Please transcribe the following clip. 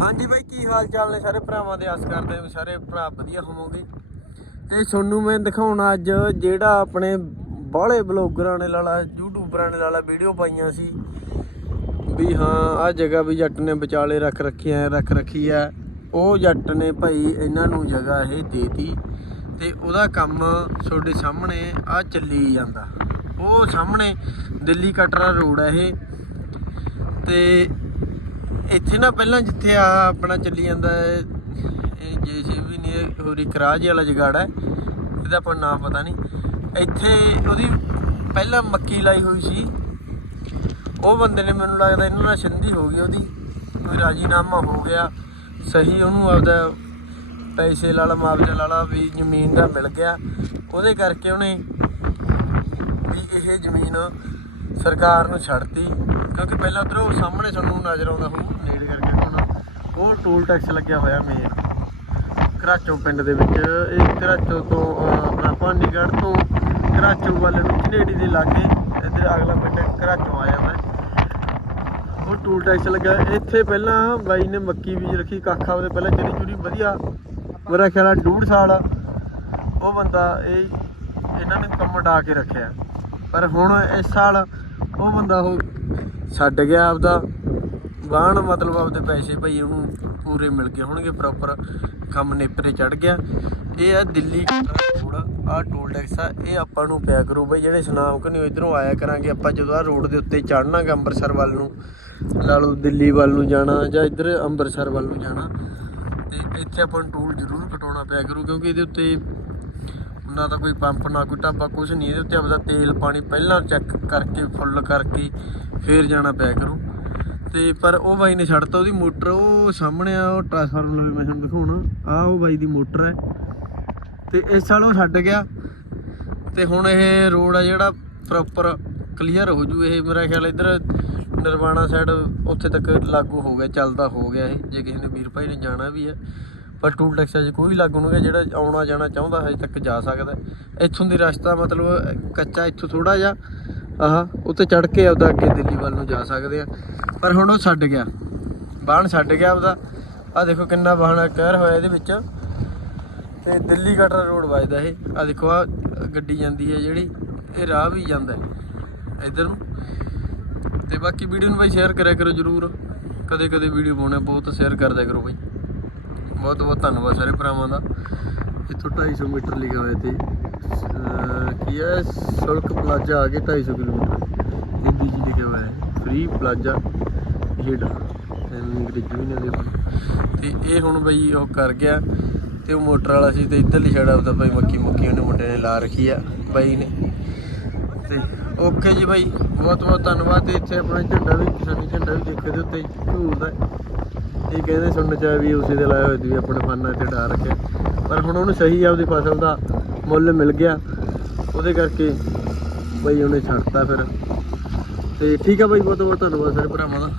ਹਾਂਜੀ ਬਾਈ, ਕੀ ਹਾਲ ਚਾਲ ਨੇ ਸਾਰੇ ਭਰਾਵਾਂ ਦੇ? ਆਸ ਕਰਦੇ ਹਾਂ ਵੀ ਸਾਰੇ ਭਰਾ ਵਧੀਆ ਹੋਵੋਗੇ। ਤੇ ਤੁਹਾਨੂੰ ਮੈਂ ਦਿਖਾਉਣਾ ਅੱਜ ਜਿਹੜਾ ਆਪਣੇ ਬਾਹਲੇ ਬਲੌਗਰਾਂ ਨੇ ਲਾਲਾ, ਯੂਟਿਊਬਰਾਂ ਨੇ ਲਾਲਾ ਵੀਡੀਓ ਪਾਈਆਂ ਸੀ। ਵੀ ਹਾਂ, ਆ ਜਗ੍ਹਾ ਵੀ ਜੱਟ ਨੇ ਵਿਚਾਲੇ ਰੱਖ ਰੱਖੀ ਐ, ਰੱਖ ਰੱਖੀ ਐ। ਉਹ ਜੱਟ ਨੇ ਭਾਈ ਇਹਨਾਂ ਨੂੰ ਜਗ੍ਹਾ ਇਹ ਦੇਤੀ ਤੇ ਉਹਦਾ ਕੰਮ ਤੁਹਾਡੇ ਸਾਹਮਣੇ ਆ ਚੱਲੀ ਜਾਂਦਾ। ਉਹ ਸਾਹਮਣੇ ਦਿੱਲੀ ਕਟਰਾ ਰੋਡ ਹੈ ਇਹ। ਤੇ ਇੱਥੇ ਨਾ ਪਹਿਲਾਂ ਜਿੱਥੇ ਆ ਆਪਣਾ ਚੱਲੀ ਜਾਂਦਾ ਹੈ, ਇਹ ਜੇਸੀਬੀ ਨਹੀਂ ਇਹ ਹੋਰੀ ਕਰਾਜ ਵਾਲਾ ਜਗਾੜਾ ਹੈ, ਇਹਦਾ ਆਪਾਂ ਨਾਮ ਪਤਾ ਨਹੀਂ। ਇੱਥੇ ਉਹਦੀ ਪਹਿਲਾਂ ਮੱਕੀ ਲਾਈ ਹੋਈ ਸੀ। ਉਹ ਬੰਦੇ ਨੇ ਮੈਨੂੰ ਲੱਗਦਾ ਇਹਨਾਂ ਨਾਲ ਸੰਧੀ ਹੋ ਗਈ ਉਹਦੀ, ਕੋਈ ਰਾਜੀਨਾਮਾ ਹੋ ਗਿਆ, ਸਹੀ ਉਹਨੂੰ ਆਪਦਾ ਪੈਸੇ ਲਾਲਾ ਮੁਆਵਜ਼ਾ ਲਾਲਾ ਵੀ ਜ਼ਮੀਨ ਦਾ ਮਿਲ ਗਿਆ। ਉਹਦੇ ਕਰਕੇ ਉਹਨੇ ਵੀ ਇਹ ਜ਼ਮੀਨ ਸਰਕਾਰ ਨੂੰ ਛੱਡਤੀ। ਕਿਉਂਕਿ ਪਹਿਲਾਂ ਉਧਰ ਉਹ ਸਾਹਮਣੇ ਸਾਨੂੰ ਨਜ਼ਰ ਆਉਂਦਾ ਹੋਊ ਨੇੜ ਕਰਕੇ ਹੁਣ ਉਹ ਟੋਲ ਟੈਕਸ ਲੱਗਿਆ ਹੋਇਆ ਮੇਨ ਕਰਾਚੋ ਪਿੰਡ ਦੇ ਵਿੱਚ, ਇਹ ਕਰਾਚੋ ਤੋਂ ਆਪਣਾ ਪਾਨੀਗੜ੍ਹ ਤੋਂ ਕਰਾਚੋ ਵੱਲ ਨੂੰ ਝਨੇੜੀ ਦੇ ਲਾਗੇ, ਇੱਧਰ ਅਗਲਾ ਪਿੰਡ ਕਰਾਚੋ ਆਇਆ ਮੈਂ। ਉਹ ਟੂਲ ਟੈਕਸ ਲੱਗਾ ਇੱਥੇ ਪਹਿਲਾਂ ਬਾਈ ਨੇ ਮੱਕੀ ਬੀਜ ਰੱਖੀ, ਕਾਖਾ ਉਹਦੇ ਪਹਿਲਾਂ ਚਰੀ ਚੁਰੀ ਵਧੀਆ। ਮੇਰਾ ਖਿਆਲ ਆ ਡੂਢ ਸਾਲ ਉਹ ਬੰਦਾ ਇਹ, ਇਹਨਾਂ ਨੇ ਕੰਮ ਡਾ ਕੇ ਰੱਖਿਆ। ਪਰ ਹੁਣ ਇਸ ਸਾਲ ਉਹ ਬੰਦਾ ਉਹ ਛੱਡ ਗਿਆ ਆਪਦਾ। ਵਾਹਣ ਮਤਲਬ ਆਪਦੇ ਪੈਸੇ ਭਾਈ ਉਹਨੂੰ ਪੂਰੇ ਮਿਲ ਗਏ ਹੋਣਗੇ ਪ੍ਰੋਪਰ ਕੰਮ ਨੇਪਰੇ ਚੜ ਗਿਆ। ਇਹ ਆ ਦਿੱਲੀ ਰੋਡ, ਆ ਟੋਲ ਟੈਕਸ ਆ। ਇਹ ਆਪਾਂ ਨੂੰ ਪਿਆ ਕਰੋ ਬਈ, ਜਿਹੜੇ ਸੁਨਾਮ ਕਨੀ ਇਧਰੋਂ ਆਇਆ ਕਰਾਂਗੇ ਆਪਾਂ, ਜਦੋਂ ਆ ਰੋਡ ਦੇ ਉੱਤੇ ਚੜਨਾਗਾ ਅੰਮ੍ਰਿਤਸਰ ਵੱਲ ਨੂੰ। ਲਾ ਲਓ ਦਿੱਲੀ ਵੱਲ ਨੂੰ ਜਾਣਾ ਜਾਂ ਇੱਧਰ ਅੰਮ੍ਰਿਤਸਰ ਵੱਲ ਨੂੰ ਜਾਣਾ। ਤੇ ਇੱਥੇ ਆਪਾਂ ਨੂੰ ਟੋਲ ਜ਼ਰੂਰ ਕਟਾਉਣਾ ਪਿਆ ਕਰੂ, ਕਿਉਂਕਿ ਇਹਦੇ ਉੱਤੇ ਨਾ ਤਾਂ ਕੋਈ ਪੰਪ, ਨਾ ਕੋਈ ਢਾਬਾ ਕੁਝ ਨਹੀਂ। ਇਹਦੇ ਉੱਤੇ ਆਪਦਾ ਤੇਲ, ਪਾਣੀ ਪਹਿਲਾਂ ਚੈੱਕ ਕਰਕੇ ਫੁੱਲ ਕਰਕੇ ਫੇਰ ਜਾਣਾ ਪਿਆ ਕਰੂ। ਤੇ ਪਰ ਉਹ ਬਾਈ ਨੇ ਛੱਡਤਾ ਉਹਦੀ ਮੋਟਰ, ਉਹ ਸਾਹਮਣੇ ਆ, ਉਹ ਟ੍ਰਾਂਸਫਾਰਮਰ ਲਵੇ ਮੈਂ ਤੁਹਾਨੂੰ ਦਿਖਾਉਣਾ। ਆ ਉਹ ਬਾਈ ਦੀ ਮੋਟਰ ਹੈ। ਤੇ ਇਸ ਸਾਲ ਉਹ ਛੱਡ ਗਿਆ। ਤੇ ਹੁਣ ਇਹ ਰੋਡ ਆ ਜਿਹੜਾ ਪ੍ਰੋਪਰ ਕਲੀਅਰ ਹੋ ਜੂ। ਇਹ ਮੇਰਾ ਖਿਆਲ ਇੱਧਰ ਨਰਵਾਣਾ ਸਾਈਡ ਉੱਥੇ ਤੱਕ ਲਾਗੂ ਹੋ ਗਿਆ, ਚੱਲਦਾ ਹੋ ਗਿਆ ਇਹ। ਜੇ ਕਿਸੇ ਨੇ ਵੀਰ ਭਾਈ ਨੇ ਜਾਣਾ ਵੀ ਹੈ ਪਰ ਟੂਲ ਟੈਕਸ 'ਚ ਕੋਈ ਲਾਗੂ ਨਹੀਂ ਹੈਗਾ, ਜਿਹੜਾ ਆਉਣਾ ਜਾਣਾ ਚਾਹੁੰਦਾ ਹਜੇ ਤੱਕ ਜਾ ਸਕਦਾ। ਇੱਥੋਂ ਦੀ ਰਸਤਾ ਮਤਲਬ ਕੱਚਾ ਇੱਥੋਂ ਥੋੜਾ ਜਿਹਾ, ਆਹ ਉੱਤੇ ਚੜ ਕੇ ਆਪਦਾ ਅੱਗੇ ਦਿੱਲੀ ਵੱਲ ਨੂੰ ਜਾ ਸਕਦੇ ਆ। ਪਰ ਹੁਣ ਉਹ ਛੱਡ ਗਿਆ। ਬਾਹਣ ਛੱਡ ਗਿਆ ਆਪਦਾ। ਆ ਦੇਖੋ ਕਿੰਨਾ ਬਾਹਣਾ ਕਹਿਰ ਹੋਇਆ ਇਹਦੇ ਵਿੱਚ। ਤੇ ਦਿੱਲੀ ਕਟਰਾ ਰੋਡ ਵੱਜਦਾ ਇਹ। ਆ ਦੇਖੋ ਆ ਗੱਡੀ ਜਾਂਦੀ ਹੈ ਜਿਹੜੀ, ਇਹ ਰਾਹ ਵੀ ਜਾਂਦਾ ਹੈ, ਇਧਰ ਨੂੰ। ਤੇ ਬਾਕੀ ਵੀਡੀਓ ਨੂੰ ਬਾਈ ਸ਼ੇਅਰ ਕਰਿਆ ਕਰੋ ਜਰੂਰ। ਕਦੇ ਕਦੇ ਵੀਡੀਓ ਪਾਉਣਾ ਬਹੁਤ ਸ਼ੇਅਰ ਕਰਦਿਆ ਕਰੋ ਬਾਈ ਬਹੁਤ ਬਹੁਤ ਧੰਨਵਾਦ ਸਾਰੇ ਭਰਾਵਾਂ ਦਾ। ਇੱਥੋਂ 250 ਮੀਟਰ ਲਿਖਿਆ ਹੋਇਆ ਤੇ ਕੀ ਹੈ? ਸੜਕ ਪਲਾਜ਼ਾ ਆ ਕੇ 250 ਕਿਲੋਮੀਟਰ। ਹਿੰਦੀ ਜੀ ਲਿਖਿਆ ਹੋਇਆ ਹੈ। ਫ੍ਰੀ ਪਲਾਜ਼ਾ ਹੀਡ ਅੰਗਰੇਜ਼ੀ ਵੀ ਨਹੀਂ ਦੇ ਤੇ ਇਹ ਹੁਣ ਬਈ ਉਹ ਕਰ ਗਿਆ। ਤੇ ਉਹ ਮੋਟਰ ਵਾਲਾ ਸੀ ਤੇ ਇੱਧਰਲੀ ਸਾਈਡ ਆਪਦਾ ਭਾਈ ਮੱਕੀ ਮੁੱਕੀ ਉਹਨੇ ਮੁੰਡੇ ਨੇ ਲਾ ਰੱਖੀ ਆ, ਬਾਈ ਨੇ। ਤੇ ਓਕੇ ਜੀ ਬਾਈ, ਬਹੁਤ ਬਹੁਤ ਧੰਨਵਾਦ। ਤੇ ਇੱਥੇ ਆਪਣਾ ਝੰਡਾ ਵੀ ਕਿਸਾਨੀ ਝੰਡਾ ਵੀ ਦੇਖੇ ਉੱਤੇ ਝੂਲਦਾ। ਹੈ। ਇਹ ਕਹਿੰਦੇ ਸੁਣਨ ਚ ਆਇਆ ਵੀ ਉਸੇ ਦੇ ਲਾਇਆ ਹੋਇਆ ਸੀ ਵੀ ਆਪਣੇ ਫਾਨਾ ਤੇ ਡਾ ਰੱਖਿਆ। ਪਰ ਹੁਣ ਉਹਨੂੰ ਸਹੀ ਆਪਦੀ ਫਸਲ ਦਾ ਮੁੱਲ ਮਿਲ ਗਿਆ। ਉਹਦੇ ਕਰਕੇ ਬਈ ਉਹਨੇ ਛੱਡਤਾ ਫਿਰ। ਤੇ ਠੀਕ ਆ ਬਾਈ ਬਹੁਤ ਬਹੁਤ ਧੰਨਵਾਦ ਸਾਰੇ ਭਰਾਵਾਂ ਦਾ।